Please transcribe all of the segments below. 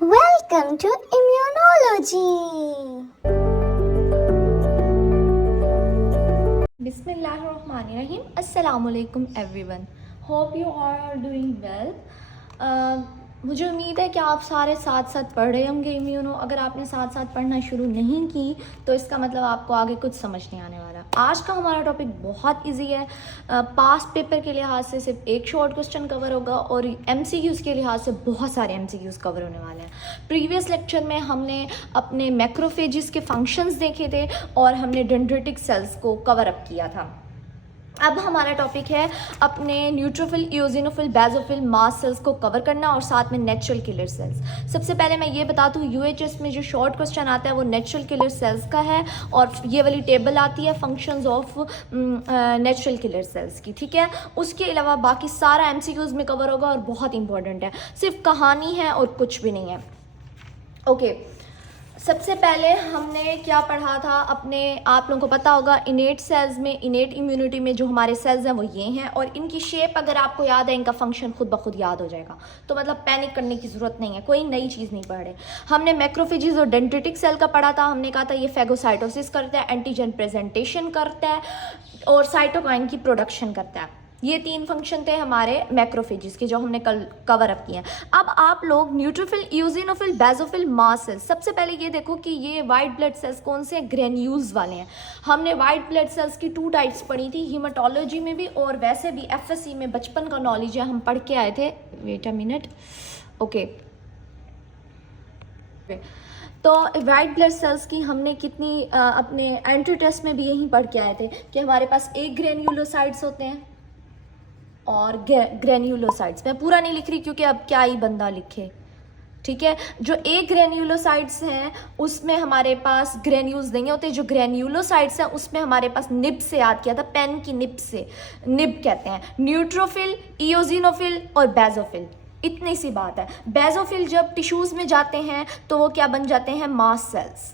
Welcome to Immunology. Bismillahirrahmanirrahim. Assalamualaikum everyone. Hope you all are doing well. मुझे उम्मीद है कि आप सारे साथ साथ पढ़ रहे होंगे इम्यूनो। अगर आपने साथ साथ पढ़ना शुरू नहीं की तो इसका मतलब आपको आगे कुछ समझ नहीं आने वाला। आज का हमारा टॉपिक बहुत इजी है। पास्ट पेपर के लिहाज से सिर्फ एक शॉर्ट क्वेश्चन कवर होगा और एमसीक्यूज़ के लिहाज से बहुत सारे एमसीक्यूज़ कवर होने वाले हैं। प्रीवियस लेक्चर में हमने अपने मैक्रोफेजेस के फंक्शंस देखे थे और हमने डेंड्रिटिक सेल्स को कवर अप किया था। अब हमारा टॉपिक है अपने neutrophil, eosinophil, basophil, mast cells को कवर करना और साथ में नेचुरल किलर सेल्स। सबसे पहले मैं ये बता दूँ, यूएचएस में जो शॉर्ट क्वेश्चन आता है वो नेचुरल किलर सेल्स का है और ये वाली टेबल आती है functions of natural killer sales की, ठीक है। उसके अलावा बाकी सारा एमसीक्यूज़ में कवर होगा और बहुत इंपॉर्टेंट है, सिर्फ कहानी है और कुछ भी नहीं है। ओके, सबसे पहले हमने क्या पढ़ा था अपने, आप लोगों को पता होगा इनेट सेल्स में, इनेट इम्यूनिटी में जो हमारे सेल्स हैं वो ये हैं और इनकी शेप अगर आपको याद है, इनका फंक्शन खुद ब खुद याद हो जाएगा। तो मतलब पैनिक करने की ज़रूरत नहीं है, कोई नई चीज़ नहीं पढ़ रहे। हमने मैक्रोफेजेस और डेंड्रिटिक सेल का पढ़ा था। हमने कहा था ये फेगोसाइटोसिस करता है, एंटीजन प्रेजेंटेशन करता है और साइटोकाइन की प्रोडक्शन करता है। ये तीन फंक्शन थे हमारे मैक्रोफेजेस के जो हमने कल कवर अप किए हैं। अब आप लोग neutrophil, eosinophil, basophil, mast cells, सबसे पहले ये देखो कि ये वाइट ब्लड सेल्स कौन से ग्रेन्यूल्स वाले हैं। हमने वाइट ब्लड सेल्स की 2 टाइप्स पढ़ी थी, हीमाटोलॉजी में भी और वैसे भी एफएससी में बचपन का नॉलेज है, हम पढ़ के आए थे। Wait a minute, okay. तो वाइट ब्लड सेल्स की हमने कितनी अपने एंट्री टेस्ट में भी यही पढ़ के आए थे कि हमारे पास एक ग्रेन्यूलोसाइट्स होते हैं और ग्रेन्यूलोसाइट्स। मैं पूरा नहीं लिख रही क्योंकि अब क्या ही बंदा लिखे, ठीक है। जो एक ग्रेन्यूलोसाइट्स हैं उसमें हमारे पास ग्रेन्यूल्स नहीं होते, जो ग्रेन्यूलोसाइट्स हैं उसमें हमारे पास निब से याद किया था, पेन की निब से, निब कहते हैं। न्यूट्रोफिल, इओसिनोफिल और बेसोफिल, इतनी सी बात है। बेसोफिल जब टिश्यूज़ में जाते हैं तो वो क्या बन जाते हैं, मास्ट सेल्स।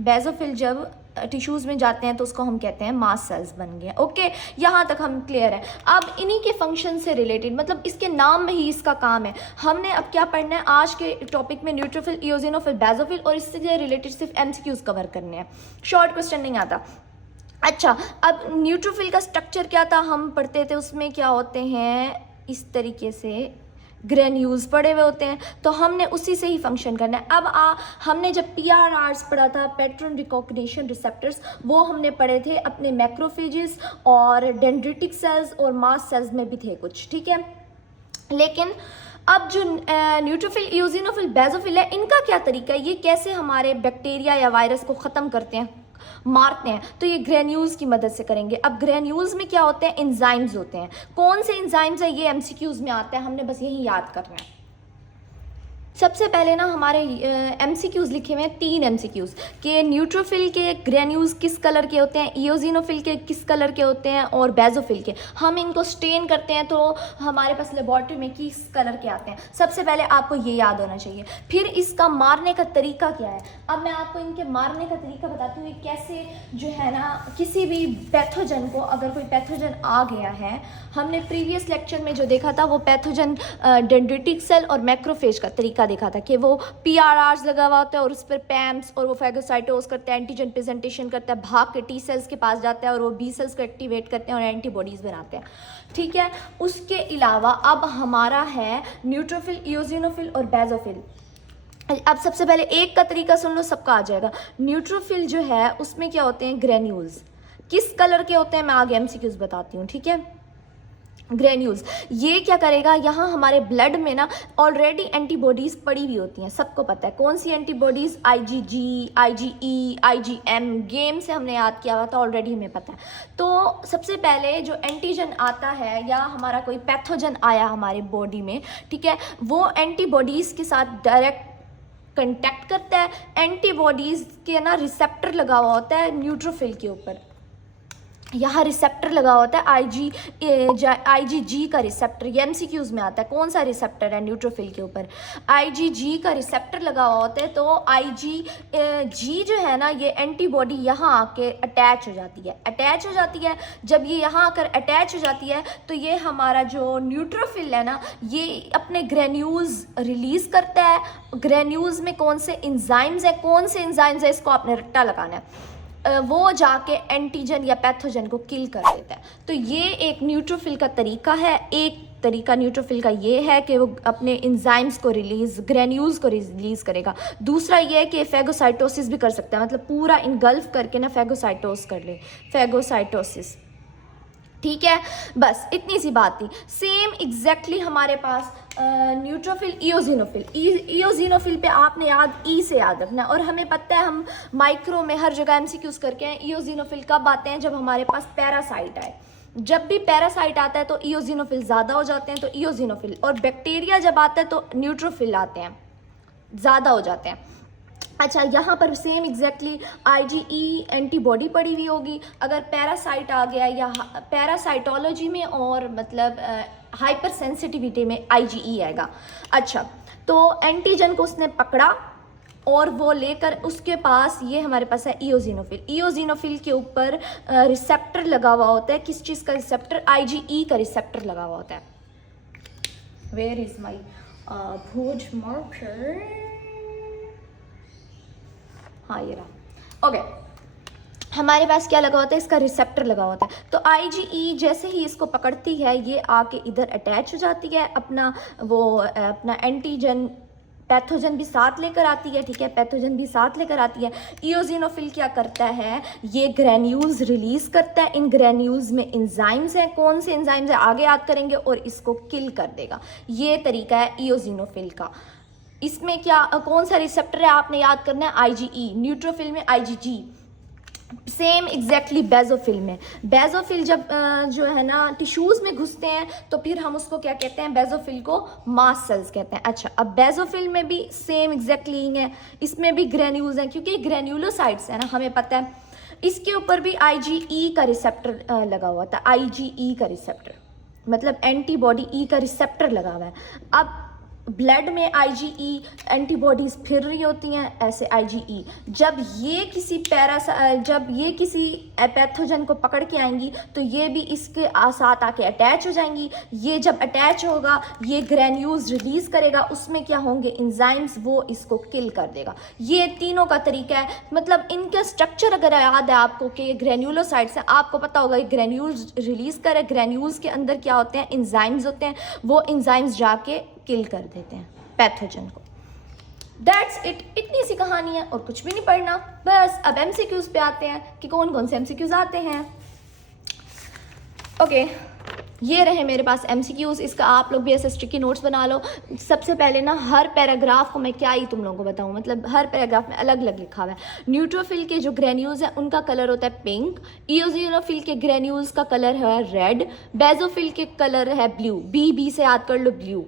बेसोफिल जब टिश्यूज़ में जाते हैं तो उसको हम कहते हैं मास्ट सेल्स बन गए। ओके, यहाँ तक हम क्लियर है। अब इन्हीं के फंक्शन से रिलेटेड, मतलब इसके नाम में ही इसका काम है। हमने अब क्या पढ़ना है आज के टॉपिक में, न्यूट्रोफिल, इओसिनोफिल, बेसोफिल और इससे रिलेटेड सिर्फ एमसीक्यूज़ कवर करने हैं, शॉर्ट क्वेश्चन नहीं आता। अच्छा, अब न्यूट्रोफिल का स्ट्रक्चर क्या था हम पढ़ते थे, उसमें क्या होते हैं इस तरीके से ग्रेन्यूल्स पड़े हुए होते हैं, तो हमने उसी से ही फंक्शन करना है। अब हमने जब पीआरआर्स पढ़ा था, पैटर्न रिकॉग्निशन रिसेप्टर्स, वो हमने पढ़े थे अपने मैक्रोफेजेस और डेंड्रिटिक सेल्स और मास्ट सेल्स में भी थे कुछ, ठीक है। लेकिन अब जो न्यूट्रोफिल, इओसिनोफिल, बेसोफिल है, इनका क्या तरीका है, ये कैसे हमारे बैक्टीरिया या वायरस को ख़त्म करते हैं, मारते हैं, तो ये ग्रेन्यूल्स की मदद से करेंगे। अब ग्रेन्यूल्स में क्या होते हैं, एंजाइम्स होते हैं। कौन से एंजाइम्स है ये एमसीक्यूज़ में आता है, हमने बस यही याद करना है। सबसे पहले ना हमारे एमसीक्यूज़ लिखे हुए हैं 3 एमसीक्यूज़ कि न्यूट्रोफिल के ग्रेन्यूल्स किस कलर के होते हैं, इओसिनोफिल के किस कलर के होते हैं और बेसोफिल के। हम इनको स्टेन करते हैं तो हमारे पास लेबॉर्ट्री में किस कलर के आते हैं। सबसे पहले आपको ये याद होना चाहिए। फिर इसका मारने का तरीका क्या है। अब मैं आपको इनके मारने का तरीका बताती हूँ, कैसे जो है ना किसी भी पैथोजन को, अगर कोई पैथोजन आ गया है, हमने प्रीवियस लेक्चर में जो देखा था वो पैथोजन डेंड्रिटिक सेल और मैक्रोफेज का तरीका देखा था कि वो पीआरआर्स लगा हुआ होता है और उस पर पैम्स और वो फैगोसाइटोस करता है, एंटीजन प्रेजेंटेशन करता है, भाग के टी सेल्स के पास जाता है और वो बी सेल्स को एक्टिवेट करते हैं और एंटीबॉडीज़ बनाते हैं, ठीक है। उसके अलावा अब हमारा है न्यूट्रोफिल, इओसिनोफिल और बेसोफिल। अब सबसे पहले एक का तरीका सुन लो, सबका आ जाएगा। न्यूट्रोफिल जो है उसमें क्या होते हैं, ग्रेन्यूल्स किस कलर के होते हैं, मैं आगे एमसीक्यूज़ बताती हूँ, ठीक है। ग्रेन्यूल्स, ये क्या करेगा, यहाँ हमारे ब्लड में ना ऑलरेडी एंटीबॉडीज़ पड़ी हुई होती हैं, सबको पता है कौन सी antibodies, IgG, IgE, IgM, game से हमने याद किया हुआ था, ऑलरेडी हमें पता है। तो सबसे पहले जो एंटीजन आता है या हमारा कोई पैथोजन आया हमारे बॉडी में, ठीक है, वो एंटीबॉडीज़ के साथ डायरेक्ट कंटैक्ट करता है। एंटीबॉडीज़ के ना रिसेप्टर लगा हुआ होता है न्यूट्रोफिल के ऊपर, यहाँ रिसेप्टर लगा होता है IgG का रिसेप्टर, ये MCQs में आता है। कौन सा रिसेप्टर है न्यूट्रोफिल के ऊपर? IgG का रिसेप्टर लगा होता है। तो IgG जो है ना, ये एंटीबॉडी यहाँ आके अटैच हो जाती है। जब ये यहाँ आकर अटैच हो जाती है तो ये हमारा जो न्यूट्रोफिल है ना, ये अपने ग्रेन्यूल्स रिलीज करता है। ग्रेन्यूल्स में कौन से एंजाइम्स है, इसको आपने रट्टा लगाना है। वो जाके एंटीजन या पैथोजन को किल कर देता है। तो ये एक न्यूट्रोफिल का तरीका है। एक तरीका न्यूट्रोफिल का ये है कि वो अपने एंजाइम्स को ग्रेन्यूल्स को रिलीज करेगा। दूसरा ये है कि फेगोसाइटोसिस भी कर सकता है, मतलब पूरा इनगल्फ करके ना फेगोसाइटोस कर ले, फेगोसाइटोसिस। ठीक है, बस इतनी सी बात थी। सेम एग्जैक्टली हमारे पास न्यूट्रोफिल, इओजिनोफिल पे आपने से याद रखना है। और हमें पता है, हम माइक्रो में हर जगह MCQs करके हैं। इओजिनोफिल कब आते हैं? जब हमारे पास पैरासाइट आए। जब भी पैरासाइट आता है तो इओजिनोफिल ज़्यादा हो जाते हैं, तो इओजिनोफिल। और बैक्टीरिया जब आता है तो न्यूट्रोफिल आते हैं, ज़्यादा हो जाते हैं। अच्छा, यहाँ पर सेम एग्जैक्टली IgE एंटीबॉडी पड़ी हुई होगी। अगर पैरासाइट आ गया या पैरासाइटोलॉजी में और मतलब हाइपर सेंसिटिविटी में IgE आएगा। अच्छा, तो एंटीजन को उसने पकड़ा और वो लेकर उसके पास, ये हमारे पास है इओजिनोफिल के ऊपर रिसेप्टर लगा हुआ होता है। किस चीज़ का रिसेप्टर? IgE का रिसेप्टर लगा हुआ होता है। वेयर इज माई भोज मार्कर? हाँ, ये रहा। ओके, हमारे पास क्या लगा होता है? इसका रिसेप्टर लगा होता है। तो IgE जैसे ही इसको पकड़ती है, ये आके इधर अटैच हो जाती है। अपना एंटीजन पैथोजन भी साथ लेकर आती है। ठीक है, पैथोजन भी साथ लेकर आती है। इओजिनोफिल क्या करता है? ये ग्रेन्यूल्स रिलीज करता है। इन ग्रेन्यूल्स में एंजाइम्स हैं। कौन से एंजाइम्स हैं आगे याद करेंगे, और इसको किल कर देगा। ये तरीका है इओजिनोफिल का। इसमें क्या कौन सा रिसेप्टर है आपने याद करना है? IgE। न्यूट्रोफिल में IgG। सेम एग्जैक्टली बेजोफिल जब जो है ना टिश्यूज में घुसते हैं तो फिर हम उसको क्या कहते हैं? बेजोफिल को मास्ट सेल्स कहते हैं। अच्छा, अब बेजोफिल में भी सेम एग्जैक्टली है। इसमें भी ग्रेन्यूल्स हैं, क्योंकि ग्रेन्यूलोसाइट्स है ना, हमें पता है। इसके ऊपर भी IgE का रिसेप्टर लगा हुआ था। IgE का रिसेप्टर मतलब एंटीबॉडी E का रिसेप्टर लगा हुआ है। अब ब्लड में IgE एंटीबॉडीज फिर रही होती हैं, ऐसे IgE जब ये किसी पैथोजन को पकड़ के आएंगी तो ये भी इसके साथ आके अटैच हो जाएंगी। ये जब अटैच होगा, ये ग्रेन्यूल्स रिलीज करेगा, उसमें क्या होंगे? एंजाइम्स, वो इसको किल कर देगा। ये तीनों का तरीका है। मतलब इनका स्ट्रक्चर अगर याद है आपको कि ये ग्रेन्यूलोसाइट्स हैं, आपको पता होगा ये ग्रेन्यूल्स रिलीज करे। ग्रेन्यूल्स के अंदर क्या होते हैं? एंजाइम्स होते हैं। वो एंजाइम्स जाके किल कर देते हैं पैथोजन को। दैट्स इट, इतनी सी कहानी है और कुछ भी नहीं पढ़ना। बस अब MCQs पे आते हैं कि कौन कौन से MCQs आते हैं। ओके, ये रहे मेरे पास MCQs। इसका आप लोग भी ऐसे स्टिकी नोट्स बना लो। सबसे पहले ना हर पैराग्राफ को मैं क्या ही तुम लोगों को बताऊं, मतलब हर पैराग्राफ में अलग अलग लिखा हुआ है। न्यूट्रोफिल के जो ग्रेन्यूल्स हैं उनका कलर होता है पिंक। इओजिनोफिल के ग्रेन्यूल्स का कलर है रेड। बेजोफिल के कलर है ब्लू, बी से याद कर लो, ब्लू।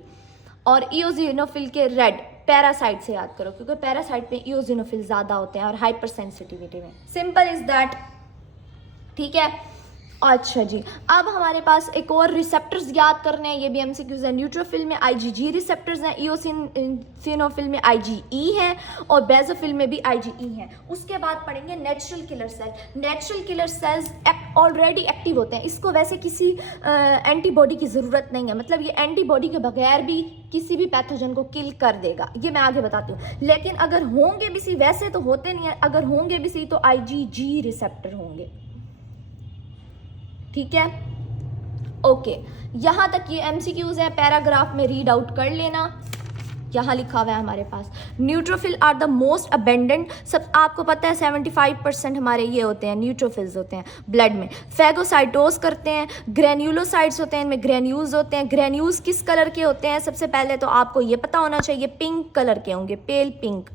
और इओजिनोफिल के रेड, पैरासाइट से याद करो, क्योंकि पैरासाइट में इओजिनोफिल ज़्यादा होते हैं और हाइपर सेंसिटिविटी में। Simple is that. ठीक है, अच्छा जी, अब हमारे पास एक और रिसेप्टर्स याद करने हैं, ये भी MCQs है। न्यूट्रोफिल में IgG रिसेप्टर्स हैं, इओसिनोफिल में IgE है और बेजोफिल में भी IgE है। उसके बाद पढ़ेंगे natural killer cell. Natural killer cells already active होते हैं, इसको वैसे किसी एंटीबॉडी की ज़रूरत नहीं है। मतलब ये एंटीबॉडी के बगैर भी किसी भी पैथोजन को किल कर देगा, ये मैं आगे बताती हूँ। लेकिन अगर होंगे भी सी, वैसे तो होते नहीं है, अगर होंगे भी सी तो IgG रिसेप्टर होंगे। ठीक है, ओके, यहाँ तक ये MCQs है। पैराग्राफ में रीड आउट कर लेना। यहाँ लिखा हुआ है हमारे पास, neutrophil are the most abundant. सब आपको पता है 75% हमारे ये होते हैं, न्यूट्रोफिल्स होते हैं ब्लड में। फेगोसाइटोस करते हैं। ग्रेन्यूलोसाइट्स होते हैं, इनमें ग्रेन्यूल्स होते हैं। ग्रेन्यूल्स किस कलर के होते हैं? सबसे पहले तो आपको ये पता होना चाहिए, पिंक कलर के होंगे, पेल पिंक।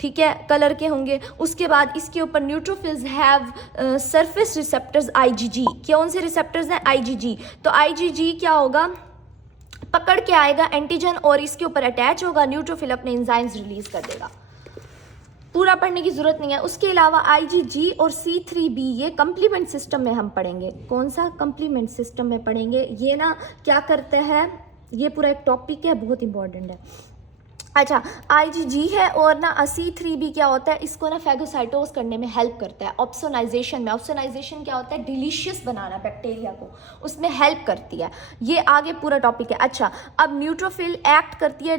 ठीक है, कलर के होंगे। उसके बाद इसके ऊपर neutrophils have surface receptors IgG। कौन से रिसेप्टर्स हैं? IgG। तो IgG क्या होगा? पकड़ के आएगा एंटीजन और इसके ऊपर अटैच होगा। न्यूट्रोफिल अपने एंजाइम्स रिलीज कर देगा। पूरा पढ़ने की ज़रूरत नहीं है। उसके अलावा IgG और C3b ये कम्प्लीमेंट सिस्टम में हम पढ़ेंगे। कौन सा कम्प्लीमेंट सिस्टम में पढ़ेंगे, ये ना क्या करते हैं, ये पूरा एक टॉपिक है, बहुत इंपॉर्टेंट है। अच्छा, IgG है और ना C3b क्या होता है, इसको ना फैगोसाइटोस करने में हेल्प करता है। ऑप्सोनाइजेशन में, ऑप्सोनाइजेशन क्या होता है, डिलीशियस बनाना बैक्टीरिया को, उसमें हेल्प करती है। ये आगे पूरा टॉपिक है। अच्छा, अब न्यूट्रोफिल एक्ट करती है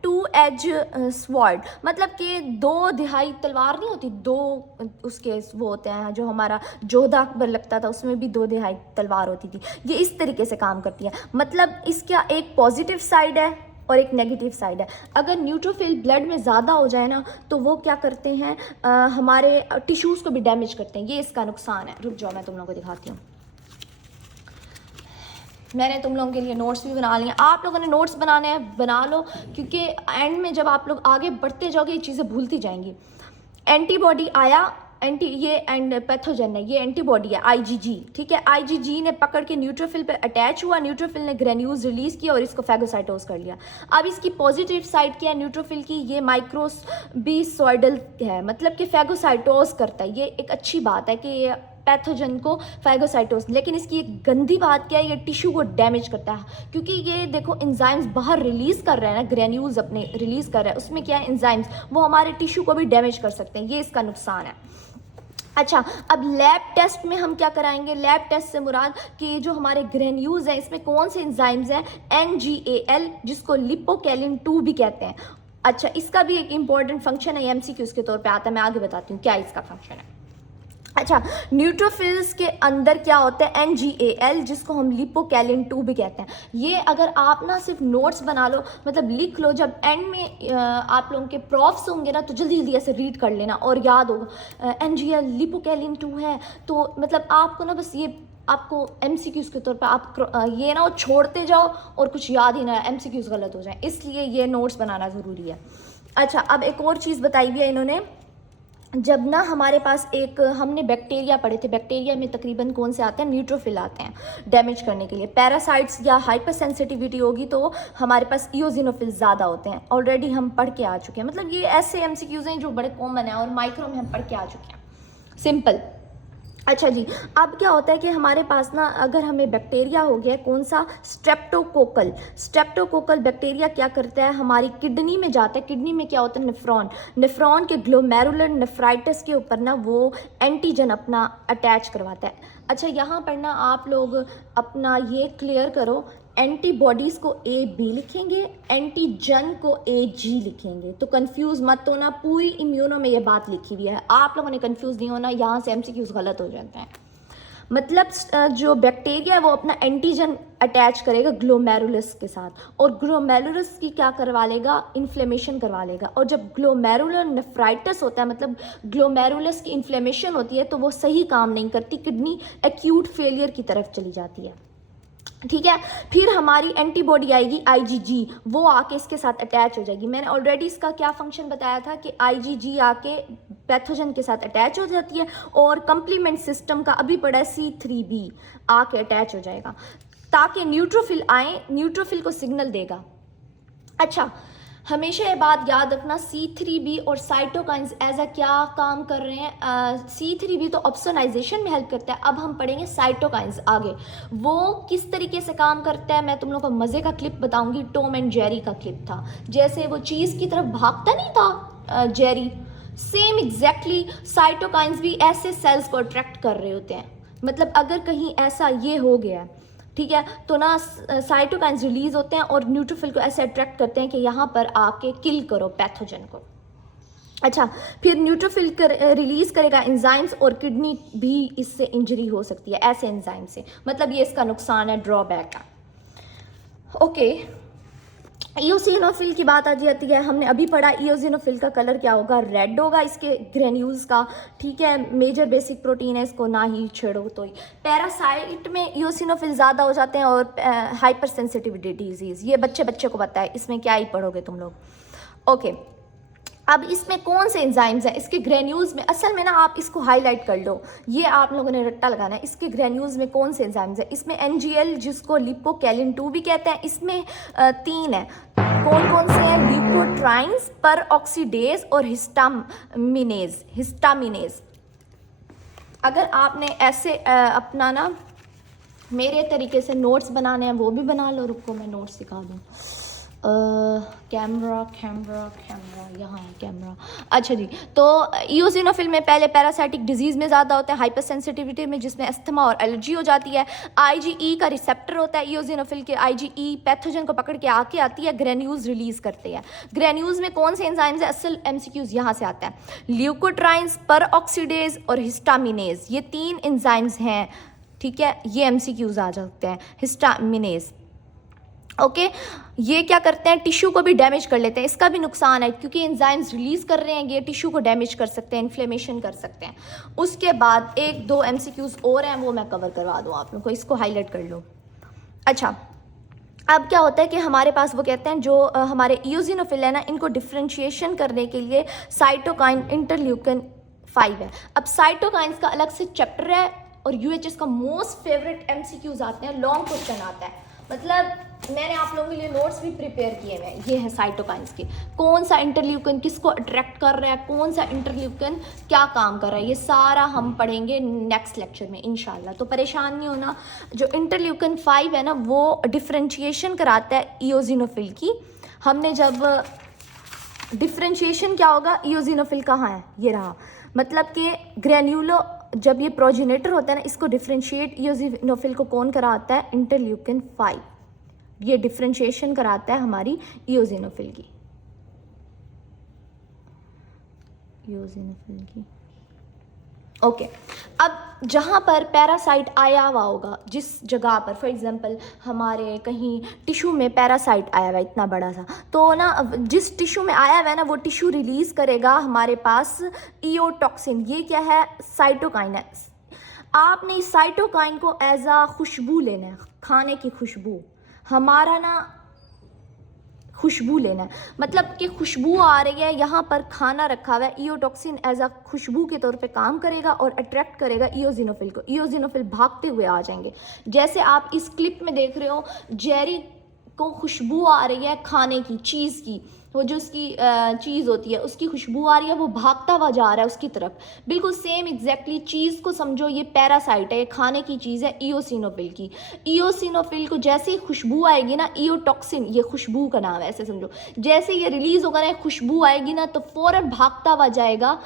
टू एज स्वॉर्ड, मतलब कि 2 दिहाई तलवार नहीं होती, 2 उसके वो होते हैं, जो हमारा जोधा अकबर लगता था उसमें भी 2 दिहाई तलवार होती थी। ये इस तरीके से काम करती है, मतलब इसका एक पॉजिटिव साइड है और एक नेगेटिव साइड है। अगर न्यूट्रोफिल ब्लड में ज़्यादा हो जाए ना तो वो क्या करते हैं, हमारे टिश्यूज़ को भी डैमेज करते हैं। ये इसका नुकसान है। रुक जाओ, मैं तुम लोगों को दिखाती हूँ। मैंने तुम लोगों के लिए नोट्स भी बना लिए। आप लोगों ने नोट्स बनाने हैं, बना लो, क्योंकि एंड में जब आप लोग आगे बढ़ते जाओगे ये चीज़ें भूलती जाएंगी। एंटीबॉडी आया, ये एंड पैथोजन है, ये एंटीबॉडी है IgG, ठीक है। IgG ने पकड़ के न्यूट्रोफिल पे अटैच हुआ, न्यूट्रोफिल ने ग्रेन्यूल्स रिलीज किया और इसको फैगोसाइटोस कर लिया। अब इसकी पॉजिटिव साइड क्या है न्यूट्रोफिल की, ये माइक्रोबिसॉइडल है, मतलब कि फैगोसाइटोस करता है। ये एक अच्छी बात है कि ये पैथोजन को फैगोसाइटोस, लेकिन इसकी एक गंदी बात क्या है, ये टिश्यू को डैमेज करता है, क्योंकि ये देखो एंजाइम्स बाहर रिलीज कर रहे हैं ना, ग्रेन्यूल्स अपने रिलीज कर रहे हैं, उसमें क्या है एंजाइम्स, वो हमारे टिश्यू को भी डैमेज कर सकते हैं। ये इसका नुकसान है। अच्छा, अब लैब टेस्ट में हम क्या कराएंगे, लैब टेस्ट से मुराद कि जो हमारे ग्रेन्यूल्स हैं इसमें कौन से एंजाइम्स हैं, NGAL, जिसको लिपोकैलिन 2 भी कहते हैं। अच्छा, इसका भी एक इंपॉर्टेंट फंक्शन है, MCQ के तौर पे आता है, मैं आगे बताती हूँ क्या इसका फंक्शन है। अच्छा, न्यूट्रोफिल्स के अंदर क्या होता है, NGAL, जिसको हम लिपोकैलिन 2 भी कहते हैं। ये अगर आप ना सिर्फ नोट्स बना लो, मतलब लिख लो, जब एंड में आप लोगों के प्रॉफ्स होंगे ना तो जल्दी जल्दी ऐसे रीड कर लेना और याद होगा NGAL लिपोकैलिन 2 है, तो मतलब आपको ना बस ये आपको MCQs के तौर पर आप ये ना छोड़ते जाओ और कुछ याद ही ना, MCQs गलत हो जाए, इसलिए ये नोट्स बनाना ज़रूरी है। अच्छा, अब एक और चीज़ बताई हुई है इन्होंने, जब ना हमारे पास एक हमने बैक्टीरिया पढ़े थे, बैक्टीरिया में तकरीबन कौन से आते हैं, न्यूट्रोफिल आते हैं डैमेज करने के लिए। पैरासाइट्स या हाइपर सेंसिटिविटी होगी तो हमारे पास इओजिनोफिल ज़्यादा होते हैं, ऑलरेडी हम पढ़ के आ चुके हैं। मतलब ये ऐसे MCQs हैं जो बड़े कॉमन हैं और माइक्रो में हम पढ़ के आ चुके हैं, सिंपल। अच्छा जी, अब क्या होता है कि हमारे पास ना अगर हमें बैक्टीरिया हो गया, कौन सा, स्ट्रेप्टोकोकल बैक्टीरिया क्या करता है, हमारी किडनी में जाता है। किडनी में क्या होता है, नेफ्रॉन के ग्लोमेरुलर नेफ्राइटिस के ऊपर ना वो एंटीजन अपना अटैच करवाता है। अच्छा, यहाँ पर ना आप लोग अपना ये क्लियर करो, एंटीबॉडीज़ को AB लिखेंगे, एंटीजन को AG लिखेंगे, तो कंफ्यूज मत होना। पूरी इम्यूनो में ये बात लिखी हुई है, आप लोगों ने कंफ्यूज नहीं होना, यहाँ से MCQs गलत हो जाते हैं। मतलब जो बैक्टीरिया है वो अपना एंटीजन अटैच करेगा ग्लोमेरुलस के साथ, और ग्लोमेरुलस की क्या करवा लेगा, इन्फ्लेमेशन करवा लेगा। और जब ग्लोमेरुलर नेफ्राइटिस होता है, मतलब ग्लोमेरुलस की इन्फ्लेमेशन होती है, तो वो सही काम नहीं करती, किडनी एक्यूट फेलियर की तरफ चली जाती है, ठीक है। फिर हमारी एंटीबॉडी आएगी IgG, वो आके इसके साथ अटैच हो जाएगी। मैंने ऑलरेडी इसका क्या फंक्शन बताया था कि IgG आके पैथोजन के साथ अटैच हो जाती है, और कंप्लीमेंट सिस्टम का अभी पड़ा है C3b आके अटैच हो जाएगा, ताकि न्यूट्रोफिल आए, न्यूट्रोफिल को सिग्नल देगा। अच्छा, हमेशा ये बात याद रखना, C3b और साइटोकाइंस एज अ क्या काम कर रहे हैं, C3b तो ऑप्सोनाइजेशन में हेल्प करता है। अब हम पढ़ेंगे साइटोकाइंस आगे, वो किस तरीके से काम करता है। मैं तुम लोगों को मज़े का क्लिप बताऊंगी, टॉम एंड जेरी का क्लिप था, जैसे वो चीज़ की तरफ भागता नहीं था जेरी, सेम एग्जैक्टली साइटोकाइंस भी ऐसे सेल्स को अट्रैक्ट कर रहे होते हैं। मतलब अगर कहीं ऐसा ये हो गया, ठीक है, तो ना साइटोकाइंस रिलीज होते हैं और न्यूट्रोफिल को ऐसे अट्रैक्ट करते हैं कि यहाँ पर आके किल करो पैथोजन को। अच्छा, फिर न्यूट्रोफिल रिलीज करेगा एंजाइम्स, और किडनी भी इससे इंजरी हो सकती है ऐसे एंजाइम से, मतलब ये इसका नुकसान है, ड्रॉबैक है। ओके, इओसिनोफिल की बात आ जाती है। हमने अभी पढ़ा इओसिनोफिल का कलर क्या होगा, रेड होगा इसके ग्रेन्यूल्स का, ठीक है। मेजर बेसिक प्रोटीन है, इसको ना ही छेड़ो। तो पैरासाइट में इओसिनोफिल ज़्यादा हो जाते हैं, और हाइपर सेंसिटिविटी डिजीज़, ये बच्चे को पता है, इसमें क्या ही पढ़ोगे तुम लोग। ओके, अब इसमें कौन से एंजाइम्स हैं, इसके ग्रेन्यूल्स में, असल में ना आप इसको हाईलाइट कर लो, ये आप लोगों ने रट्टा लगाना है, इसके ग्रेन्यूल्स में कौन से एंजाइम्स हैं। इसमें NGL जिसको लिपोकैलिन 2 भी कहते हैं, इसमें 3 है। कौन कौन से हैं, ल्यूकोट्राइन्स, पर ऑक्सीडेज और हिस्टामिनेज। अगर आपने ऐसे अपना ना मेरे तरीके से नोट्स बनाने हैं वो भी बना लो, रुको मैं नोट्स दिखा दूँ। कैमरा यहाँ है कैमरा। अच्छा जी, तो इओसिनोफिल में पहले पैरासाइटिक डिजीज़ में ज़्यादा होता है, हाइपर सेंसिटिविटी में जिसमें अस्थमा और एलर्जी हो जाती है। IgE का रिसेप्टर होता है इओसिनोफिल के, IgE पैथोजन को पकड़ के आके आती है, ग्रेन्यूल्स रिलीज़ करते हैं। ग्रेन्यूल्स में कौन से एंजाइम्स है, असल MCQs यहाँ से आता है, ल्यूकोट्राइन्स, पर ऑक्सीडेज और हिस्टामिनेज, ये 3 एंजाइम्स हैं, ठीक है, ये MCQs आ जाते हैं। हिस्टामिनेज, ओके, ये क्या करते हैं, टिश्यू को भी डैमेज कर लेते हैं, इसका भी नुकसान है क्योंकि एंजाइम्स रिलीज कर रहे हैं, ये टिश्यू को डैमेज कर सकते हैं, इन्फ्लेमेशन कर सकते हैं। उसके बाद 1-2 MCQs और हैं, वो मैं कवर करवा दूँ आप लोगों को, इसको हाईलाइट कर लो। अच्छा, अब क्या होता है कि हमारे पास वो कहते हैं जो हमारे इओसिनोफिल है ना, इनको डिफ्रेंशिएशन करने के लिए साइटोकाइन, इंटरल्यूकिन 5 है। अब साइटोकाइंस का अलग से चैप्टर है और UHS का मोस्ट फेवरेट MCQs आते हैं, लॉन्ग क्वेश्चन आता है, मतलब मैंने आप लोगों के लिए नोट्स भी प्रिपेयर किए हैं। ये है साइटोकाइंस के, कौन सा इंटरल्यूकिन किसको अट्रैक्ट कर रहा है, कौन सा इंटरल्यूकिन क्या काम कर रहा है, ये सारा हम पढ़ेंगे नेक्स्ट लेक्चर में इंशाल्लाह, तो परेशान नहीं होना। जो इंटरल्यूकिन 5 है ना, वो डिफ्रेंशिएशन कराता है इओसिनोफिल की। हमने जब डिफ्रेंशिएशन क्या होगा, इओसिनोफिल कहाँ है, ये रहा, मतलब कि ग्रेन्यूलो जब ये प्रोजेनेटर होता है ना, इसको डिफ्रेंशिएट इओसिनोफिल को कौन कराता है, इंटरल्यूकिन 5, ये डिफ्रेंशिएशन कराता है हमारी इओसिनोफिल की, ओके। अब जहाँ पर पैरासाइट आया हुआ होगा, जिस जगह पर फॉर एग्जांपल हमारे कहीं टिश्यू में पैरासाइट आया हुआ है इतना बड़ा सा, तो ना जिस टिश्यू में आया हुआ है ना, वो टिश्यू रिलीज़ करेगा हमारे पास ईओटॉक्सिन, ये क्या है, साइटोकाइन है। आपने इस साइटोकाइन को एज आ खुशबू लेना है, खाने की खुशबू, हमारा ना खुशबू लेना है, मतलब कि खुशबू आ रही है, यहाँ पर खाना रखा हुआ है, ईओटॉक्सिन एज अ खुशबू के तौर पे काम करेगा और अट्रैक्ट करेगा इओसिनोफिल को, इओसिनोफिल भागते हुए आ जाएंगे। जैसे आप इस क्लिप में देख रहे हो, जेरी को खुशबू आ रही है खाने की, चीज़ की, वो जो उसकी चीज़ होती है उसकी खुशबू आ रही है, वो भागता हुआ जा रहा है उसकी तरफ। बिल्कुल सेम एग्जैक्टली चीज़ को समझो, ये पैरासाइट है, ये खाने की चीज़ है इओसिनोफिल की। इओसिनोफिल को जैसे ही खुशबू आएगी ना, इओटॉक्सिन, ये खुशबू का नाम है ऐसे समझो, जैसे ये रिलीज़ होगा ना, खुशबू आएगी ना, तो फ़ौरन भागता हुआ जाएगा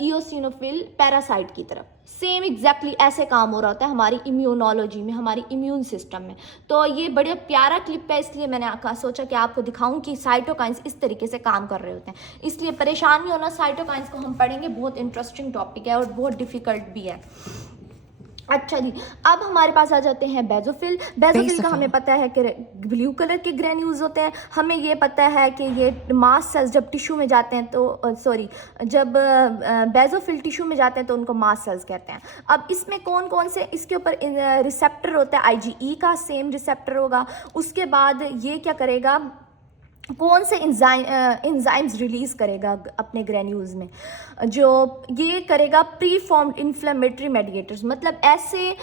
इओसिनोफिल पैरासाइट की तरफ। सेम एग्जैक्टली ऐसे काम हो रहा होता है हमारी इम्यूनोलॉजी में, हमारी इम्यून सिस्टम में। तो ये बड़ा प्यारा क्लिप है, इसलिए मैंने सोचा कि आपको दिखाऊं कि साइटोकाइंस इस तरीके से काम कर रहे होते हैं, इसलिए परेशान नहीं होना। साइटोकाइंस को हम पढ़ेंगे, बहुत इंटरेस्टिंग टॉपिक है और बहुत डिफिकल्ट भी है। अच्छा जी, अब हमारे पास आ जाते हैं बेजोफिल। बेजोफिल का हमें पता है कि ब्लू कलर के ग्रेन्यूल्स होते हैं। हमें ये पता है कि ये मास्ट सेल्स जब टिश्यू में जाते हैं तो जब बेजोफिल टिश्यू में जाते हैं तो उनको मास्ट सेल्स कहते हैं। अब इसमें कौन कौन से इसके ऊपर रिसेप्टर होता है, IgE का सेम रिसेप्टर होगा। उसके बाद ये क्या करेगा, कौन से एंजाइम्स रिलीज़ करेगा अपने ग्रेन्यूल्स में, जो ये करेगा प्री फॉर्म्ड इन्फ्लेमेटरी मेडिएटर्स, मतलब ऐसे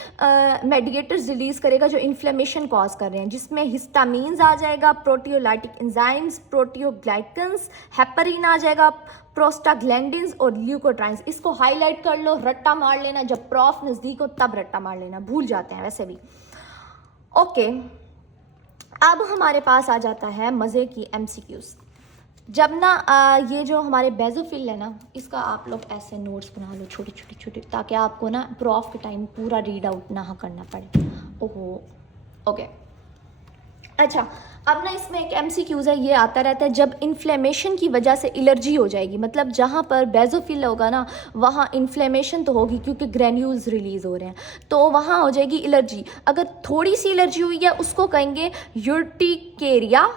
मेडिएटर्स रिलीज़ करेगा जो इन्फ्लेमेशन कॉज कर रहे हैं, जिसमें हिस्टामीन्स आ जाएगा, प्रोटियोलाइटिक एंजाइम्स, प्रोटियोग्लाइकन्स, हेपरिन आ जाएगा, प्रोस्टाग्लैंडिन्स और ल्यूकोट्राइन्स। इसको हाईलाइट कर लो, रट्टा मार लेना, जब प्रॉफ नज़दीक हो तब रट्टा मार लेना, भूल जाते हैं वैसे भी, ओके। अब हमारे पास आ जाता है मज़े की MCQs। जब ना ये जो हमारे बेजोफिल है ना, इसका आप लोग ऐसे नोट्स बना लो छोटे छोटे, ताकि आपको ना प्रॉफ के टाइम पूरा रीड आउट ना करना पड़े। ओहो, ओके। अच्छा, अब ना इसमें एक MCQs है, ये आता रहता है जब इन्फ्लेमेशन की वजह से एलर्जी हो जाएगी, मतलब जहाँ पर बेजोफिल होगा ना वहाँ इन्फ्लेमेशन तो होगी क्योंकि ग्रेन्यूल्स रिलीज़ हो रहे हैं, तो वहाँ हो जाएगी एलर्जी। अगर थोड़ी सी एलर्जी हुई है उसको कहेंगे यूर्टिकेरिया,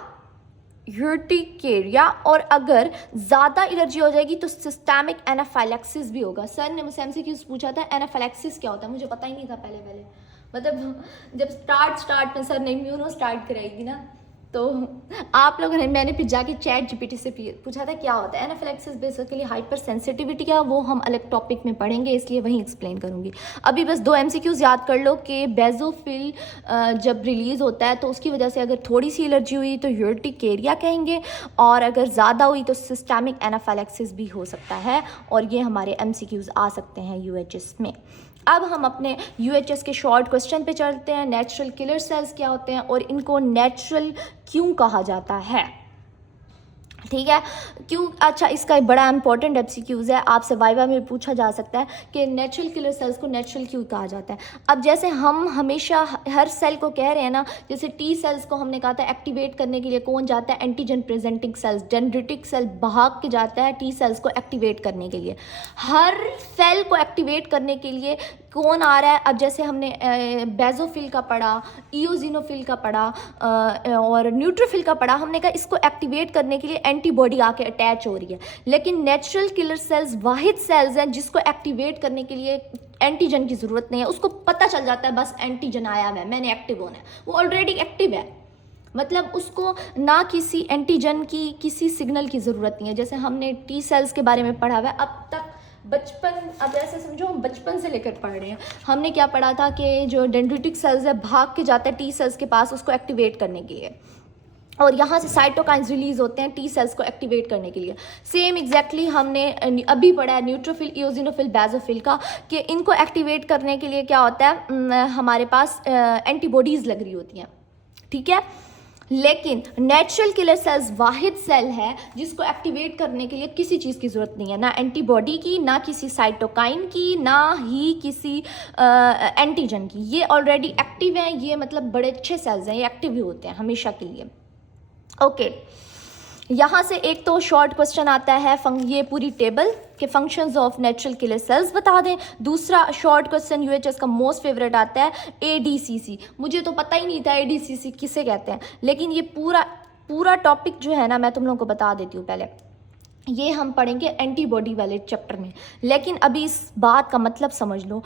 और अगर ज़्यादा एलर्जी हो जाएगी तो सिस्टेमिक एनाफाइलैक्सिस भी होगा। सर ने मुझसे MCQs पूछा था एनाफाइलैक्सिस क्या होता है, मुझे पता ही नहीं था पहले, मतलब जब स्टार्ट में सर ने इम्यूनो स्टार्ट कराएगी ना, तो आप लोगों ने, मैंने फिर जाके चैट जीपीटी से पूछा था क्या होता है एनाफिलैक्सिस बेसिकली हाइपर सेंसिटिविटी का, वो हम अलग टॉपिक में पढ़ेंगे, इसलिए वहीं एक्सप्लेन करूँगी। अभी बस 2 MCQs याद कर लो कि बेजोफिल जब रिलीज़ होता है तो उसकी वजह से अगर थोड़ी सी एलर्जी हुई तो यूर्टिकेरिया कहेंगे, और अगर ज़्यादा हुई तो सिस्टमिक एनाफिलैक्सिस भी हो सकता है, और ये हमारे MCQs आ सकते हैं UHS में। अब हम अपने UHS के शॉर्ट क्वेश्चन पे चलते हैं। नेचुरल किलर सेल्स क्या होते हैं और इनको नेचुरल क्यों कहा जाता है, ठीक है, क्यों? अच्छा, इसका एक बड़ा इंपॉर्टेंट MCQs है, आपसे वाइवा में पूछा जा सकता है कि नेचुरल किलर सेल्स को नेचुरल क्यों कहा जाता है। अब जैसे हम हमेशा हर सेल को कह रहे हैं ना, जैसे T सेल्स को हमने कहा था एक्टिवेट करने के लिए कौन जाता है, antigen presenting cells, dendritic cell भाग के जाता है T सेल्स को एक्टिवेट करने के लिए। हर सेल को एक्टिवेट करने के लिए कौन आ रहा है? अब जैसे हमने बेजोफिल का पढ़ा, इओजिनोफिल का पढ़ा और न्यूट्रोफिल का पढ़ा, हमने कहा इसको एक्टिवेट करने के लिए एंटीबॉडी आके अटैच हो रही है। लेकिन नेचुरल किलर सेल्स वाहिद सेल्स हैं जिसको एक्टिवेट करने के लिए एंटीजन की ज़रूरत नहीं है, उसको पता चल जाता है बस एंटीजन आया हुआ है, मैंने एक्टिव होना है, वो ऑलरेडी एक्टिव है, मतलब उसको ना किसी एंटीजन की किसी सिग्नल की ज़रूरत नहीं है। जैसे हमने T सेल्स के बारे में पढ़ा हुआ है अब तक बचपन, अब ऐसे समझो हम बचपन से लेकर पढ़ रहे हैं। हमने क्या पढ़ा था कि जो डेंड्रिटिक सेल्स है भाग के जाता है T सेल्स के पास उसको एक्टिवेट करने के लिए, और यहाँ से साइटोकाइन्स रिलीज होते हैं T सेल्स को एक्टिवेट करने के लिए। सेम एग्जैक्टली हमने अभी पढ़ा है न्यूट्रोफिल, इओजिनोफिल, बेजोफिल का, कि इनको एक्टिवेट करने के लिए क्या होता है, हमारे पास एंटीबॉडीज़ लग रही होती हैं, ठीक है। लेकिन नेचुरल किलर सेल्स वाहिद सेल है जिसको एक्टिवेट करने के लिए किसी चीज़ की ज़रूरत नहीं है, ना एंटीबॉडी की, ना किसी साइटोकाइन की, ना ही किसी एंटीजन की। ये ऑलरेडी एक्टिव हैं, ये मतलब बड़े अच्छे सेल्स हैं, ये एक्टिव ही होते हैं हमेशा के लिए। ओके, यहाँ से एक तो शॉर्ट क्वेश्चन आता है, ये पूरी टेबल के functions of natural killer sales बता दें। दूसरा शॉर्ट क्वेश्चन UHS का मोस्ट फेवरेट आता है ADCC। मुझे तो पता ही नहीं था ADCC किसे कहते हैं, लेकिन ये पूरा टॉपिक जो है ना मैं तुम लोगों को बता देती हूँ। पहले ये हम पढ़ेंगे एंटीबॉडी वाले चैप्टर में, लेकिन अभी इस बात का मतलब समझ लो।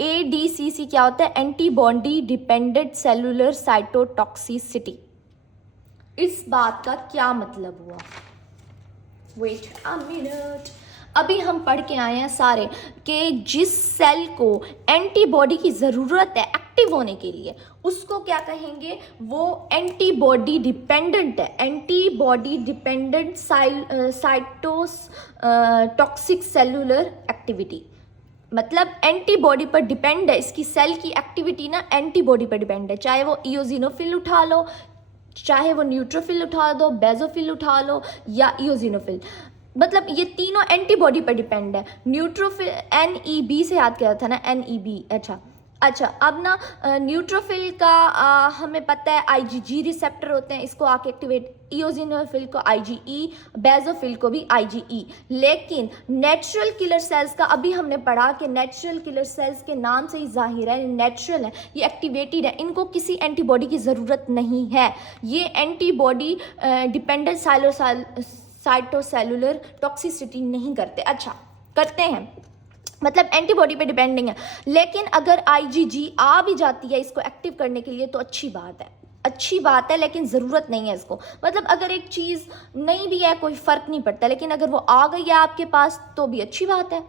ADCC क्या होता है? Antibody dependent cellular cytotoxicity. इस बात का क्या मतलब हुआ? वेट अ मिनट, अभी हम पढ़ के आए हैं सारे कि जिस सेल को एंटीबॉडी की ज़रूरत है एक्टिव होने के लिए उसको क्या कहेंगे? वो एंटीबॉडी डिपेंडेंट है, antibody dependent cytotoxic cellular activity. मतलब एंटीबॉडी पर डिपेंड है, इसकी सेल की एक्टिविटी ना एंटीबॉडी पर डिपेंड है। चाहे वो इओजिनोफिल उठा लो, चाहे वो न्यूट्रोफिल उठा दो, बेजोफिल उठा लो या इओजिनोफिल, मतलब ये तीनों एंटीबॉडी पर डिपेंड है। न्यूट्रोफिल NEB से याद किया था ना, NEB। अच्छा अब ना न्यूट्रोफिल का हमें पता है IgG रिसेप्टर होते हैं, इसको आके एक्टिवेट, इओजिनोफिल को IgE, बेजोफिल को भी IgE। लेकिन नेचुरल किलर सेल्स का अभी हमने पढ़ा कि नेचुरल किलर सेल्स के नाम से ही जाहिर है नेचुरल है, ये एक्टिवेटेड है, इनको किसी एंटीबॉडी की ज़रूरत नहीं है। ये एंटीबॉडी डिपेंडेंट साइटोसेलुलर टॉक्सिसिटी नहीं करते। अच्छा करते हैं, मतलब एंटीबॉडी पे डिपेंडिंग है। लेकिन अगर IgG आ भी जाती है इसको एक्टिव करने के लिए तो अच्छी बात है, लेकिन ज़रूरत नहीं है इसको। मतलब अगर एक चीज़ नहीं भी है कोई फ़र्क नहीं पड़ता, लेकिन अगर वो आ गई है आपके पास तो भी अच्छी बात है,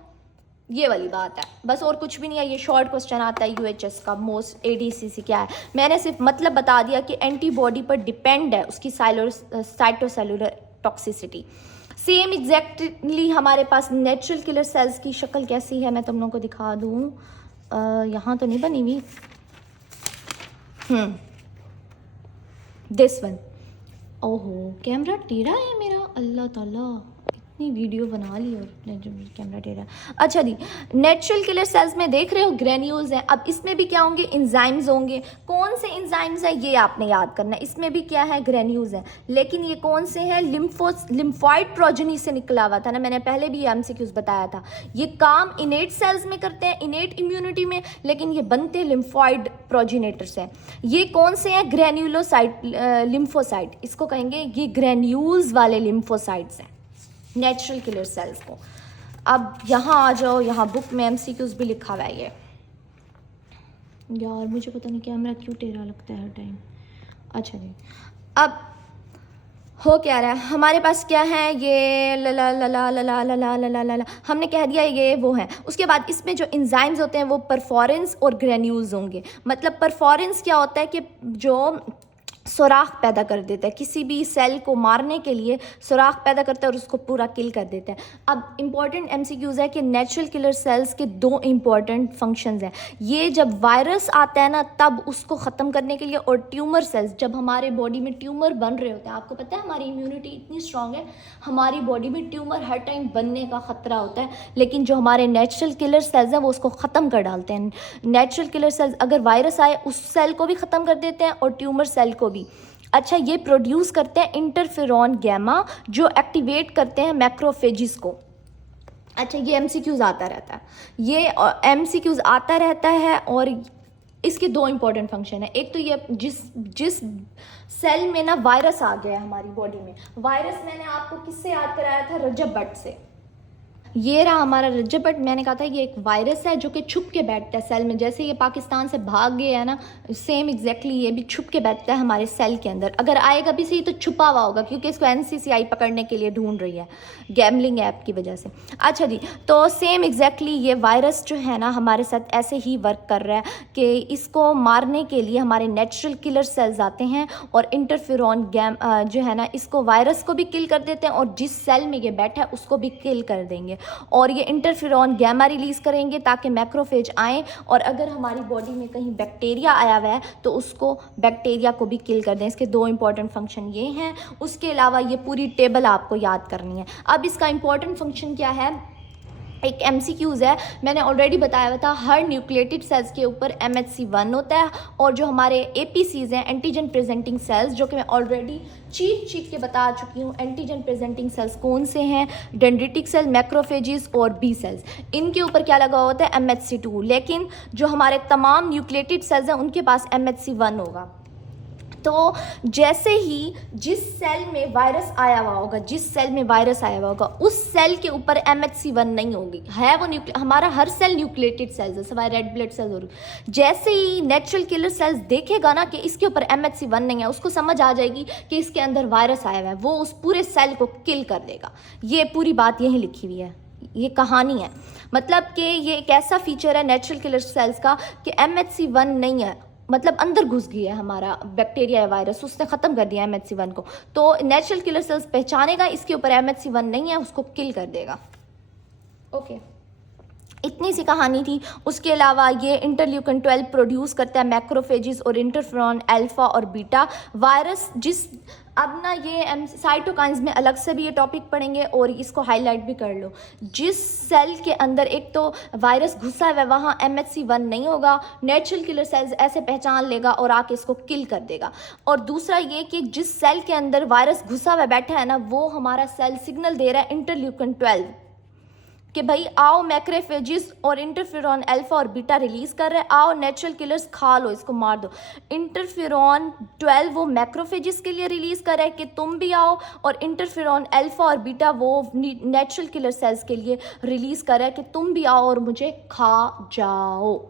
ये वाली बात है बस, और कुछ भी नहीं है। ये शॉर्ट क्वेश्चन आता है UHS का मोस्ट। ADCC क्या है? मैंने सिर्फ मतलब बता दिया कि एंटीबॉडी पर डिपेंड है उसकी साइटोसेलुलर टॉक्सिसिटी। सेम एग्जैक्टली हमारे पास नेचुरल किलर सेल्स की शक्ल कैसी है मैं तुम लोगों को दिखा दूँ। यहाँ तो नहीं बनी हुई, दिस वन। ओहो कैमरा टेढ़ा है मेरा, अल्लाह ताला, इतनी वीडियो बना ली और कैमरा टेढ़ा। अच्छा जी, नेचुरल किलर सेल्स में देख रहे हो ग्रेन्यूल्स हैं। अब इसमें भी क्या होंगे? इंजाइम्स होंगे। कौन से इंजाइम्स हैं ये आपने याद करना है। इसमें भी क्या है? ग्रेन्यूल्स हैं, लेकिन ये कौन से हैं? लिम्फॉइड प्रोजेनी से निकला हुआ था ना, मैंने पहले भी MCQs बताया था। ये काम इनेट सेल्स में करते हैं, इनेट इम्यूनिटी में, लेकिन ये बनते लिम्फॉइड प्रोजेनेटर से। ये कौन से हैं? ग्रेन्यूलोसाइट लिम्फोसाइट, इसको कहेंगे ये ग्रेन्यूल्स वाले लिम्फोसाइट्स हैं नेचुरल किलर सेल्स को। अब यहाँ आ जाओ, यहाँ बुक में MCQs भी लिखा हुआ है ये। यार मुझे पता नहीं कैमरा क्यों टेढ़ा लगता है हर टाइम। अच्छा जी, अब हो क्या रहा है हमारे पास, क्या है ये ला ला ला ला ला ला ला ला ला ला ला, हमने कह दिया ये वो है। उसके बाद इसमें जो एंजाइम्स होते हैं वो परफोरेंस और ग्रेन्यूल्स होंगे। मतलब परफोरेंस क्या होता है कि जो सुराख पैदा कर देता है, किसी भी सेल को मारने के लिए सुराख पैदा करता है और उसको पूरा किल कर देता है। अब इम्पॉर्टेंट एमसीक्यूज़ है कि नेचुरल किलर सेल्स के दो इम्पॉर्टेंट फंक्शंस हैं। ये जब वायरस आता है ना तब उसको ख़त्म करने के लिए, और ट्यूमर सेल्स जब हमारे बॉडी में ट्यूमर बन रहे होते हैं। आपको पता है हमारी इम्यूनिटी इतनी स्ट्रांग है, हमारी बॉडी में ट्यूमर हर टाइम बनने का ख़तरा होता है, लेकिन जो हमारे नेचुरल किलर सेल्स हैं वो उसको ख़त्म कर डालते हैं। नेचुरल किलर सेल्स अगर वायरस आए उस सेल को भी ख़त्म कर देते हैं और ट्यूमर सेल को भी। अच्छा, ये प्रोड्यूस करते हैं इंटरफेरॉन गैमा जो एक्टिवेट करते हैं मैक्रोफेजिस को। अच्छा, ये एमसीक्यूज आता रहता है, ये एमसीक्यूज आता रहता है और इसके दो इंपॉर्टेंट फंक्शन है। एक तो ये जिस सेल में ना वायरस आ गया है हमारी बॉडी में, वायरस मैंने आपको किससे याद कराया था, रजब भट्ट से। ये रहा हमारा रजब भट्ट। मैंने कहा था ये एक वायरस है जो कि छुप के बैठता है सेल में। जैसे ये पाकिस्तान से भाग गया है ना, सेम एग्जैक्टली ये भी छुप के बैठता है हमारे सेल के अंदर। अगर आएगा भी सही तो छुपा हुआ होगा, क्योंकि इसको एनसीसीआई पकड़ने के लिए ढूंढ रही है गैमलिंग ऐप की वजह से। अच्छा जी, तो सेम एग्जैक्टली ये वायरस जो है ना हमारे साथ ऐसे ही वर्क कर रहा है कि इसको मारने के लिए हमारे नेचुरल किलर सेल्स आते हैं और इंटरफेरॉन जो है ना इसको वायरस को भी किल कर देते हैं और जिस सेल में ये बैठा है उसको भी किल कर देंगे। और ये इंटरफेरॉन गैमा रिलीज़ करेंगे ताकि मैक्रोफेज आएँ, और अगर हमारी बॉडी में कहीं बैक्टीरिया आया हुआ है तो उसको बैक्टीरिया को भी किल कर दें। इसके दो इंपॉर्टेंट फंक्शन ये हैं। उसके अलावा ये पूरी टेबल आपको याद करनी है। अब इसका इंपॉर्टेंट फंक्शन क्या है, एक एमसीक्यूज़ है, मैंने ऑलरेडी बताया हुआ था। हर न्यूक्लिएटेड सेल्स के ऊपर MHC1 होता है, और जो हमारे APCs हैं एंटीजन प्रेजेंटिंग सेल्स, जो कि मैं ऑलरेडी चीख के बता चुकी हूँ एंटीजन प्रेजेंटिंग सेल्स कौन से हैं, डेंड्रिटिक सेल, मैक्रोफेजिस और बी सेल्स। इनके ऊपर क्या लगा होता है, MHC2। लेकिन जो हमारे तमाम न्यूक्लिएटेड सेल्स हैं उनके पास MHC1 होगा। तो जैसे ही जिस सेल में वायरस आया हुआ होगा, जिस सेल में वायरस आया हुआ होगा उस सेल के ऊपर MHC1 नहीं होगी, है वो हमारा हर सेल न्यूक्लिएटेड सेल्स है, सिवाय रेड ब्लड सेल्स। और जैसे ही नेचुरल किलर सेल्स देखेगा ना कि इसके ऊपर MHC1 नहीं है, उसको समझ आ जाएगी कि इसके अंदर वायरस आया हुआ है, वो उस पूरे सेल को किल कर देगा। ये पूरी बात यहीं लिखी हुई है, ये कहानी है। मतलब कि ये एक ऐसा फीचर है नेचुरल किलर सेल्स का कि MHC1 नहीं है, मतलब अंदर घुस गया है हमारा बैक्टीरिया या वायरस, उसने ख़त्म कर दिया MHC1 को। तो नेचुरल किलर सेल्स पहचानेगा इसके ऊपर MHC1 नहीं है, उसको किल कर देगा। ओके, इतनी सी कहानी थी। उसके अलावा ये इंटरल्यूकिन 12 प्रोड्यूस करता है मैक्रोफेजिस और इंटरफेरॉन अल्फा और बीटा। वायरस जिस अब ना ये साइटोकाइंस में अलग से भी ये टॉपिक पढ़ेंगे और इसको हाईलाइट भी कर लो। जिस सेल के अंदर एक तो वायरस घुसा है वहाँ MHC1 नहीं होगा, नेचुरल किलर सेल्स ऐसे पहचान लेगा और आके इसको किल कर देगा। और दूसरा ये कि जिस सेल के अंदर वायरस घुसा हुआ बैठा है ना, वो हमारा सेल सिग्नल दे रहा है इंटरल्यूकिन 12 कि भाई आओ, मैक्रोफेजिस और इंटरफेरॉन अल्फा और बीटा रिलीज़ कर रहे हैं, आओ नेचुरल किलर्स खा लो, इसको मार दो। इंटरफेरॉन 12 वो मैक्रोफेजिस के लिए रिलीज़ कर रहा है कि तुम भी आओ, और इंटरफेरॉन अल्फा और बीटा वो नेचुरल किलर सेल्स के लिए रिलीज़ कर रहा है कि तुम भी आओ और मुझे खा जाओ।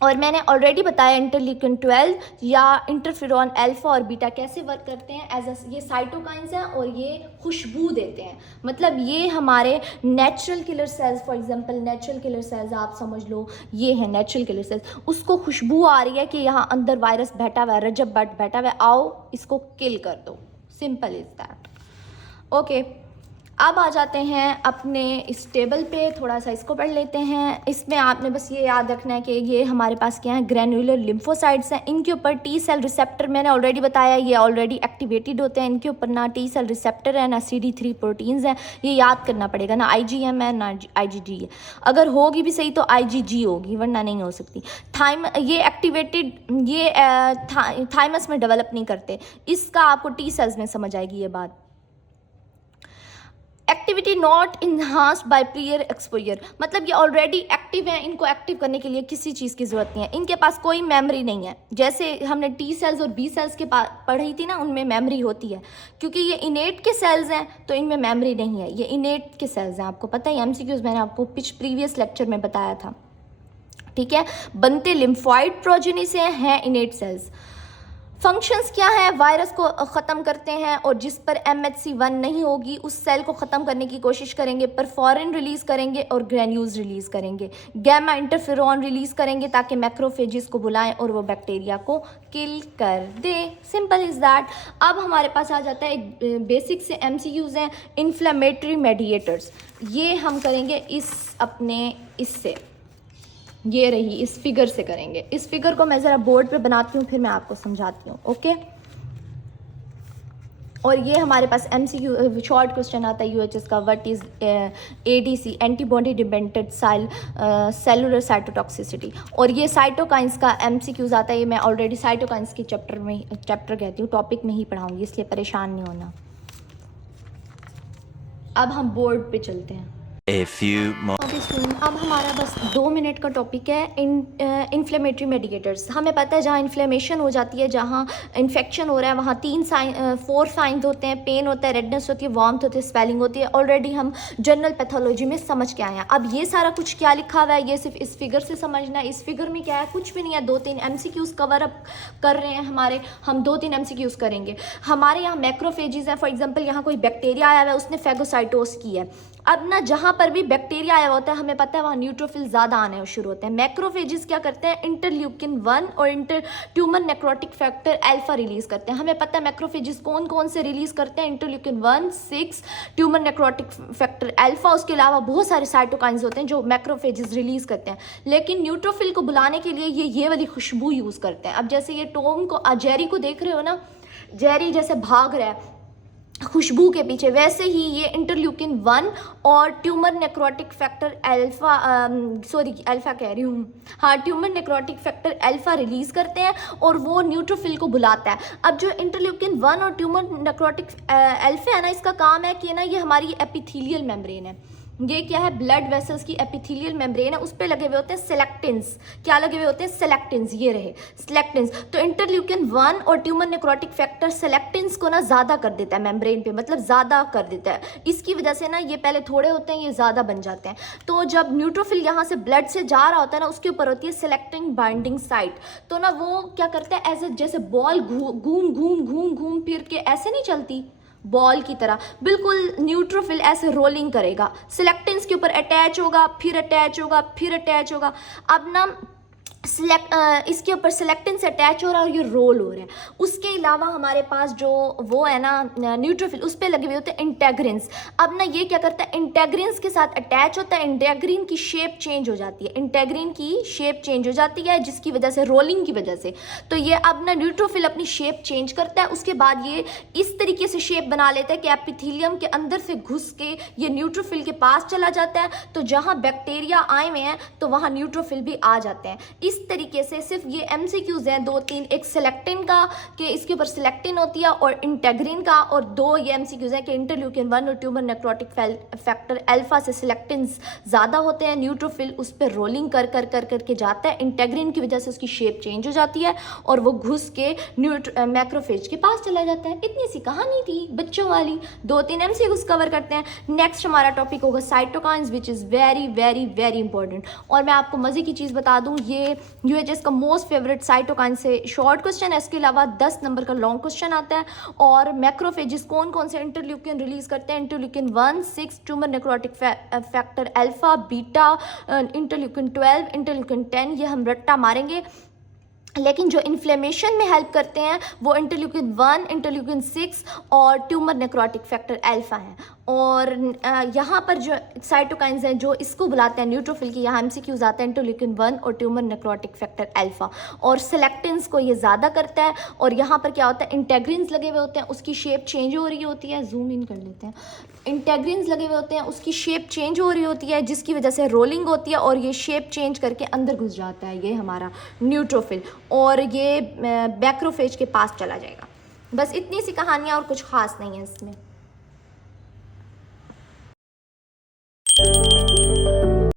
और मैंने ऑलरेडी बताया इंटरल्यूकिन 12 या इंटरफेरॉन अल्फा और बीटा कैसे वर्क करते हैं। ये साइटोकाइंस हैं और ये खुशबू देते हैं। मतलब ये हमारे natural killer sales, for example natural killer sales आप समझ लो, ये है नेचुरल किलर सेल्स, उसको खुशबू आ रही है कि यहाँ अंदर वायरस बैठा हुआ है, रजब भट्ट बैठा हुआ है, आओ इसको किल कर दो। Simple is that. ओके, अब आ जाते हैं अपने इस टेबल पे, थोड़ा सा इसको पढ़ लेते हैं। इसमें आपने बस ये याद रखना है कि ये हमारे पास क्या है, ग्रैन्युलर लिम्फोसाइट्स हैं। इनके ऊपर टी सेल रिसेप्टर मैंने ऑलरेडी बताया, ये ऑलरेडी एक्टिवेटेड होते हैं। इनके ऊपर ना टी सेल रिसेप्टर है ना CD3 प्रोटीन्स हैं, ये याद करना पड़ेगा। ना IgM है ना IgG है, अगर होगी भी सही तो IgG होगी, वरना नहीं हो सकती। ये एक्टिवेटेड, ये थाइमस में डेवलप नहीं करते, इसका आपको टी सेल्स में समझ आएगी ये बात। Activity not enhanced by prior exposure, मतलब ये ऑलरेडी एक्टिव हैं, इनको एक्टिव करने के लिए किसी चीज़ की ज़रूरत नहीं है। इनके पास कोई मेमोरी नहीं है, जैसे हमने टी सेल्स और बी सेल्स के पढ़ी थी ना, उनमें मेमोरी होती है। क्योंकि ये इनेट के सेल्स हैं तो इनमें मेमोरी नहीं है, ये इनेट के सेल्स हैं। आपको पता है, MCQs मैंने आपको प्रीवियस लेक्चर में बताया था, ठीक है। बनते लिम्फॉइड प्रोजेनी से हैं इनेट सेल्स। फंक्शंस क्या है, वायरस को ख़त्म करते हैं और जिस पर MHC1 नहीं होगी उस सेल को ख़त्म करने की कोशिश करेंगे, परफॉरिन रिलीज़ करेंगे और ग्रेन्यूल्स रिलीज़ करेंगे, गैमा इंटरफेरॉन रिलीज़ करेंगे ताकि मैक्रोफेजेस को बुलाएं और वो बैक्टीरिया को किल कर दे। Simple is that. अब हमारे पास आ जाता है बेसिक से MCQs हैं, इन्फ्लेमेटरी मेडिएटर्स। ये हम करेंगे इससे, ये रही इस फिगर से करेंगे। इस फिगर को मैं ज़रा बोर्ड पे बनाती हूँ, फिर मैं आपको समझाती हूँ। ओके, और ये हमारे पास MCQ शॉर्ट क्वेश्चन आता है UHS का, what is ADC, antibody dependent cellular cytotoxicity. और ये साइटोकाइंस का MCQs आता है। ये मैं ऑलरेडी साइटोकाइंस के चैप्टर कहती हूँ, टॉपिक में ही पढ़ाऊँगी, इसलिए परेशान नहीं होना। अब हम बोर्ड पे चलते हैं। अब हमारा बस 2 मिनट का टॉपिक है इन्फ्लेमेटरी मेडिकेटर्स। हमें पता है जहाँ इन्फ्लेमेशन हो जाती है, जहाँ इन्फेक्शन हो रहा है, वहाँ 4 साइंस होते हैं। पेन होता है, रेडनेस होती है, वार्मथ होती है, स्वेलिंग होती है। ऑलरेडी हम जनरल पैथोलॉजी में समझ के आए हैं। अब ये सारा कुछ क्या लिखा हुआ है ये सिर्फ इस फिगर से समझना है। इस फिगर में क्या है, कुछ भी नहीं है। 2-3 MCQs कवर अप कर रहे हैं हमारे, हम 2-3 MCQs करेंगे। हमारे यहाँ मैक्रोफेजेस हैं। फॉर एग्जाम्पल यहाँ कोई बैक्टीरिया आया हुआ है, उसने फेगोसाइटोस की है। अब ना जहाँ पर भी बैक्टीरिया आया होता है हमें पता है वहाँ न्यूट्रोफिल ज़्यादा आने शुरू होते हैं। मैक्रोफेजेस क्या करते हैं, इंटरल्यूकिन 1 और tumour necrotic factor alpha release करते हैं। हमें पता है मैक्रोफेजेस कौन कौन से रिलीज़ करते हैं, interleukin 1, 6, tumour necrotic factor alpha. उसके अलावा बहुत सारे साइटोकाइंस होते हैं जो मैक्रोफेजेस रिलीज़ करते हैं। लेकिन न्यूट्रोफिल को बुलाने के लिए ये वाली खुशबू यूज़ करते हैं। अब जैसे ये टॉम को, जेरी को देख रहे हो ना, जेरी जैसे भाग रहा है खुशबू के पीछे, वैसे ही ये इंटरल्यूकिन 1 और tumour necrotic factor alpha, alpha कह रही हूँ, हाँ, tumour necrotic factor alpha release करते हैं और वो न्यूट्रोफिल को बुलाता है। अब जो इंटरल्यूकिन 1 और ट्यूमर नेक्रोटिक अल्फा है ना, इसका काम है कि ना ये हमारी एपिथेलियल मेम्ब्रेन है। ये क्या है, ब्लड वेसल्स की एपिथेलियल मेम्ब्रेन है, उस पे लगे हुए होते हैं सेलेक्टिन्स। क्या लगे हुए होते हैं, सेलेक्टिन्स। ये रहे सेलेक्टिन्स। तो इंटरल्यूकिन 1 और ट्यूमर नेक्रोटिक फैक्टर सेलेक्टिन्स को ना ज़्यादा कर देता है मेम्ब्रेन पे, मतलब ज़्यादा कर देता है। इसकी वजह से ना ये पहले थोड़े होते हैं, ये ज़्यादा बन जाते हैं। तो जब न्यूट्रोफिल यहाँ से ब्लड से जा रहा होता है ना, उसके ऊपर होती है सेलेक्टिन बाइंडिंग साइट। तो ना वो क्या करता है, ऐसे जैसे बॉल घूम फिर के ऐसे नहीं चलती, बॉल की तरह बिल्कुल न्यूट्रोफिल ऐसे रोलिंग करेगा, सिलेक्टिन्स के ऊपर अटैच होगा, फिर अटैच होगा, फिर अटैच होगा। अब ना इसके ऊपर सेलेक्टिन से अटैच हो रहा है और ये रोल हो रहा है। उसके अलावा हमारे पास जो वो है ना न्यूट्रोफिल, उस पर लगे हुए होते हैं इंटेग्रिन्स। अब ना ये क्या करता है, इंटेग्रिन्स के साथ अटैच होता है, इंटेग्रिन की शेप चेंज हो जाती है, इंटेग्रिन की शेप चेंज हो जाती है जिसकी वजह से, रोलिंग की वजह से। तो ये अब ना न्यूट्रोफिल अपनी शेप चेंज करता है, उसके बाद ये इस तरीके से शेप बना लेता है कि एपिथेलियम के अंदर से घुस के ये न्यूट्रोफिल के पास चला जाता है। तो जहाँ बैक्टीरिया आए हुए हैं तो वहाँ न्यूट्रोफिल भी आ जाते हैं। इस तरीके से सिर्फ ये MCQs हैं 2-3, एक सेलेक्टिन का कि इसके ऊपर सेलेक्टिन होती है और इंटेग्रिन का, और 2 ये MCQs हैं कि इंटरल्यूकिन 1 और ट्यूमर नेक्रोटिक फैक्टर अल्फा से सेलेक्टिन्स ज़्यादा होते हैं। न्यूट्रोफिल उस पर रोलिंग कर जाता है, इंटेग्रिन की वजह से उसकी शेप चेंज हो जाती है और वो घुस के मैक्रोफेज के पास चला जाता है। इतनी सी कहानी थी बच्चों वाली, 2-3 MCQs कवर करते हैं। नेक्स्ट हमारा टॉपिक होगा cytokines, which is very very very important. और मैं आपको मज़े की चीज़ बता दूँ, ये UHS का मोस्ट फेवरेट साइटोकाइन से शॉर्ट क्वेश्चन है। इसके अलावा 10 नंबर का लॉन्ग क्वेश्चन आता है। और मैक्रोफेजेस कौन कौन से इंटरल्यूकिन रिलीज करते हैं, interleukin 1, 6, tumour necrotic factor alpha, beta, interleukin 12, interleukin 10, ये हम रट्टा मारेंगे। लेकिन जो इन्फ्लेमेशन में हेल्प करते हैं वो इंटरल्यूकिन 1, इंटरल्यूकिन 6 और ट्यूमर नेक्रोटिक फैक्टर अल्फा हैं। और यहाँ पर जो साइटोकाइंस हैं जो इसको बुलाते हैं न्यूट्रोफिल की, यहाँ MCQs आते हैं इंटरल्यूकिन 1 और ट्यूमर नेक्रोटिक फैक्टर अल्फा। और सेलेक्टिन्स को ये ज़्यादा करता है। और यहाँ पर क्या होता है, इंटेग्रिन्स लगे हुए होते हैं, उसकी शेप चेंज हो रही होती है, जूम इन कर लेते हैं, इंटेग्रिन्स लगे हुए होते हैं, उसकी शेप चेंज हो रही होती है जिसकी वजह से रोलिंग होती है और ये शेप चेंज करके अंदर घुस जाता है ये हमारा न्यूट्रोफिल, और ये मैक्रोफेज के पास चला जाएगा। बस इतनी सी कहानियाँ और कुछ खास नहीं है इसमें।